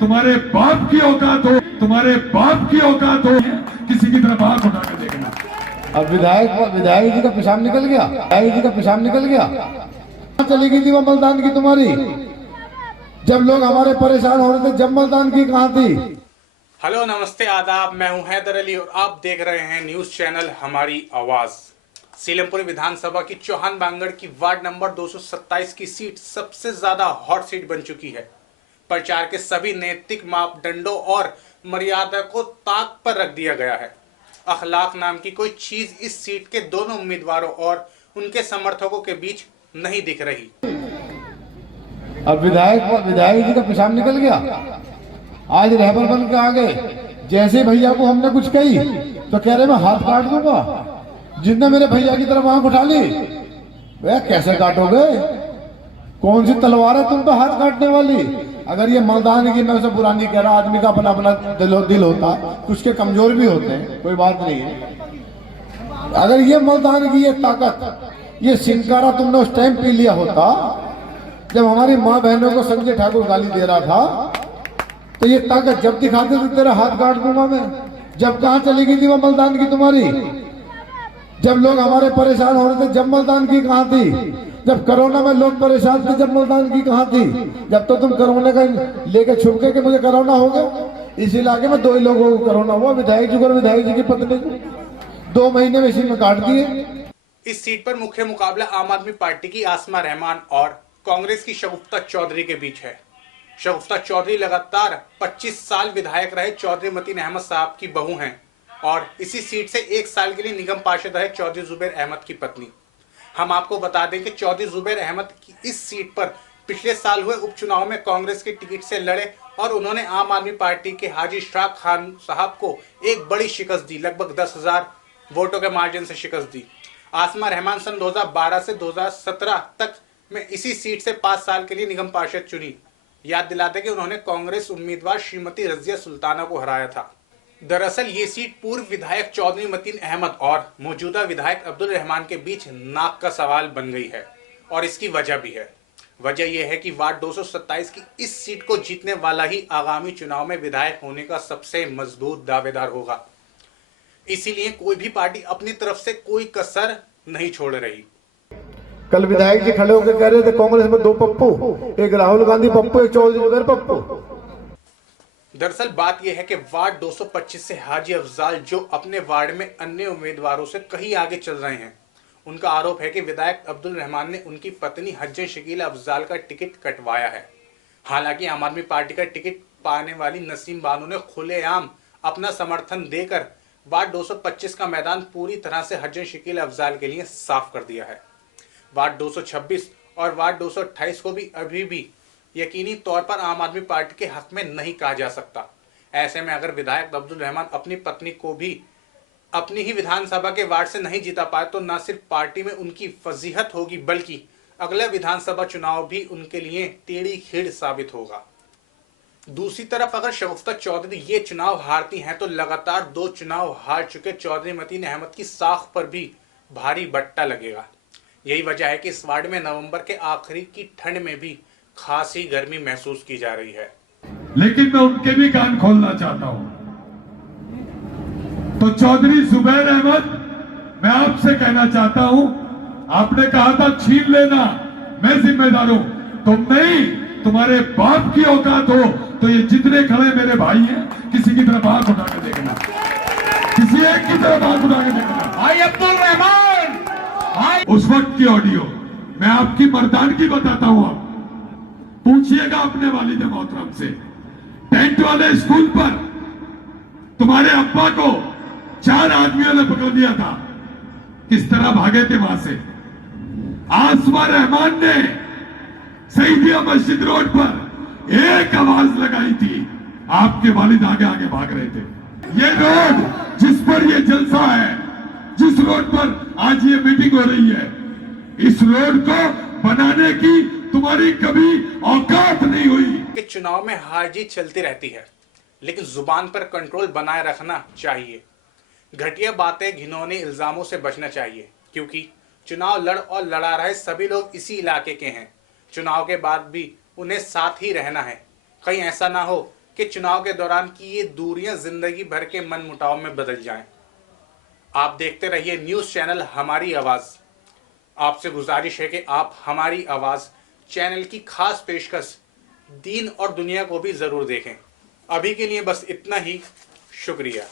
तुम्हारे बाप की औकात हो, तुम्हारे बाप की औकात हो किसी की तरफ आंख उठा के देखना। अब विधायक जी का पेशाब निकल गया, विधायक जी का पेशाब निकल गया। कहाँ चली गई थी वो मलदान की तुम्हारी? जब लोग हमारे परेशान हो रहे थे, जब मलदान की कहाँ थी? हेलो नमस्ते आदाब, मैं हूं हैदर अली और आप देख रहे हैं न्यूज चैनल हमारी आवाज। सीलमपुर विधानसभा की चौहान बांगड़ की वार्ड नंबर 227 की सीट सबसे ज्यादा हॉट सीट बन चुकी है। प्रचार के सभी नैतिक मापदंडों और मर्यादा को ताक पर रख दिया गया है। अखलाक नाम की कोई चीज इस सीट के दोनों उम्मीदवारों और उनके समर्थकों के बीच नहीं दिख रही। अब विधायक जी का पेशाब निकल गया। आज रहबर बन के आ गए। जैसे भैया को हमने कुछ कही तो कह रहे मैं हाथ काट दूंगा। जिसने मेरे भैया की तरफ आंख उठा ली, वह कैसे काटोगे? कौन सी तलवार है तुम पे हाथ काटने वाली? अगर ये मर्दान की, मैं उसे बुरा नहीं कह रहा, आदमी का अपना अपना दिल होता, कुछ के कमजोर भी होते हैं, कोई बात नहीं है। अगर ये मर्दान की ये ताकत, ये सिंकारा तुमने उस टाइम पी लिया होता जब हमारी माँ बहनों को संजय ठाकुर गाली दे रहा था, तो ये ताकत जब दिखाते तो तेरा हाथ काट दूंगा मैं। जब कहाँ चली गई थी वो मलदान की तुम्हारी? जब लोग हमारे परेशान हो रहे थे, जब मलदान की कहाँ थी? जब कोरोना में लोग परेशान थे, जब मलदान की कहाँ थी? जब तो तुम कोरोना का लेके छुप गए कि मुझे कोरोना हो गया। इस इलाके में 2 ही लोगों को कोरोना हुआ, विधायक जी को और विधायक जी की पत्नी को। 2 महीने में इसी में काट दिए। इस सीट पर मुख्य मुकाबला आम आदमी पार्टी की आसमा रहमान और कांग्रेस की शगुफ्ता चौधरी के बीच है। शगुफ्ता चौधरी लगातार 25 साल विधायक रहे चौधरी मतीन अहमद साहब की बहू हैं और इसी सीट से 1 साल के लिए निगम पार्षद रहे चौधरी जुबैर अहमद की पत्नी। हम आपको बता दें कि चौधरी जुबैर अहमद की इस सीट पर पिछले साल हुए उपचुनाव में कांग्रेस के टिकट से लड़े और उन्होंने आम आदमी पार्टी के हाजी इशराक खान साहब को एक बड़ी शिकस्त दी, लगभग 10,000 वोटों के मार्जिन से शिकस्त दी। आसमा रहमान सन 2012 से 2017 तक में इसी सीट से 5 साल के लिए निगम पार्षद चुनी। याद दिलाते कि उन्होंने कांग्रेस उम्मीदवार श्रीमती रजिया सुल्ताना को हराया था। दरअसल ये सीट पूर्व विधायक चौधरी मतीन अहमद और मौजूदा विधायक अब्दुल रहमान के बीच नाक का सवाल बन गई है और इसकी वजह भी है। वजह यह है कि वार्ड 227 की इस सीट को जीतने वाला ही आगामी चुनाव में विधायक होने का सबसे मजबूत दावेदार होगा। इसीलिए कोई भी पार्टी अपनी तरफ से कोई कसर नहीं छोड़ रही। कल विधायक जी खड़े होकर कह रहे थे कांग्रेस में 2 पप्पू, एक राहुल गांधी पप्पू, एक चौधरी जुबैर पप्पू। दरअसल बात यह है कि वार्ड 225 से हाजी अफजाल, जो अपने वार्ड में अन्य उम्मीदवारों से कहीं आगे चल रहे हैं, उनका आरोप है कि विधायक अब्दुल रहमान ने उनकी पत्नी हज्जे शकीला अफजाल का टिकट कटवाया है। हालांकि आम आदमी पार्टी का टिकट पाने वाली नसीम बानो ने खुलेआम अपना समर्थन देकर वार्ड 225 का मैदान पूरी तरह से हज्जे शकीला अफजाल के लिए साफ कर दिया है। वार्ड 226 और वार्ड 228 को भी अभी भी यकीनी तौर पर आम आदमी पार्टी के हक में नहीं कहा जा सकता। ऐसे में अगर विधायक अब्दुल रहमान अपनी पत्नी को भी अपनी ही विधानसभा के वार्ड से नहीं जीता पाए तो न सिर्फ पार्टी में उनकी फजीहत होगी बल्कि अगला विधानसभा चुनाव भी उनके लिए टेढ़ी खीड़ साबित होगा। दूसरी तरफ अगर शगुफ्ता चौधरी ये चुनाव हारती हैं तो लगातार 2 चुनाव हार चुके चौधरी मतीन अहमद की साख पर भी भारी बट्टा लगेगा। यही वजह है कि इस वार्ड में नवंबर के आखिरी की ठंड में भी खासी गर्मी महसूस की जा रही है। लेकिन मैं उनके भी कान खोलना चाहता हूं। तो चौधरी जुबैर अहमद, मैं आपसे कहना चाहता हूं, आपने कहा था छीन लेना, मैं जिम्मेदार हूं। तुम नहीं, तुम्हारे बाप की औकात हो तो ये जितने खड़े मेरे भाई हैं, किसी की तरफ आंख उठा के देखना, किसी एक की तरफ आंख उठा के देखना। भाई अब्दुल रहमान, उस वक्त की ऑडियो मैं आपकी मर्दानगी बताता हूं। आप पूछिएगा अपने वालिद मोहतरम से, टेंट वाले स्कूल पर तुम्हारे अब्बा को 4 आदमियों ने पकड़ लिया था, किस तरह भागे थे वहां से। आसमा रहमान ने सईदिया मस्जिद रोड पर एक आवाज लगाई थी, आपके वालिद आगे आगे भाग रहे थे। ये रोड जिस पर ये जलसा है, जिस रोड पर आज ये मीटिंग हो रही है, इस रोड को बनाने की तुम्हारी कभी औकात नहीं हुई। कि चुनाव में हार जीत चलती रहती है, लेकिन जुबान पर कंट्रोल बनाए रखना चाहिए। घटिया बातें, घिनौने इल्जामों से बचना चाहिए, क्योंकि चुनाव लड़ और लड़ा रहे सभी लोग इसी इलाके के हैं। चुनाव के बाद भी उन्हें साथ ही रहना है। कहीं ऐसा ना हो कि चुनाव के दौरान की ये दूरियां जिंदगी भर के मनमुटाव में बदल जाएं। आप देखते रहिए न्यूज़ चैनल हमारी आवाज़। आपसे गुजारिश है कि आप हमारी आवाज़ चैनल की खास पेशकश दीन और दुनिया को भी ज़रूर देखें। अभी के लिए बस इतना ही। शुक्रिया।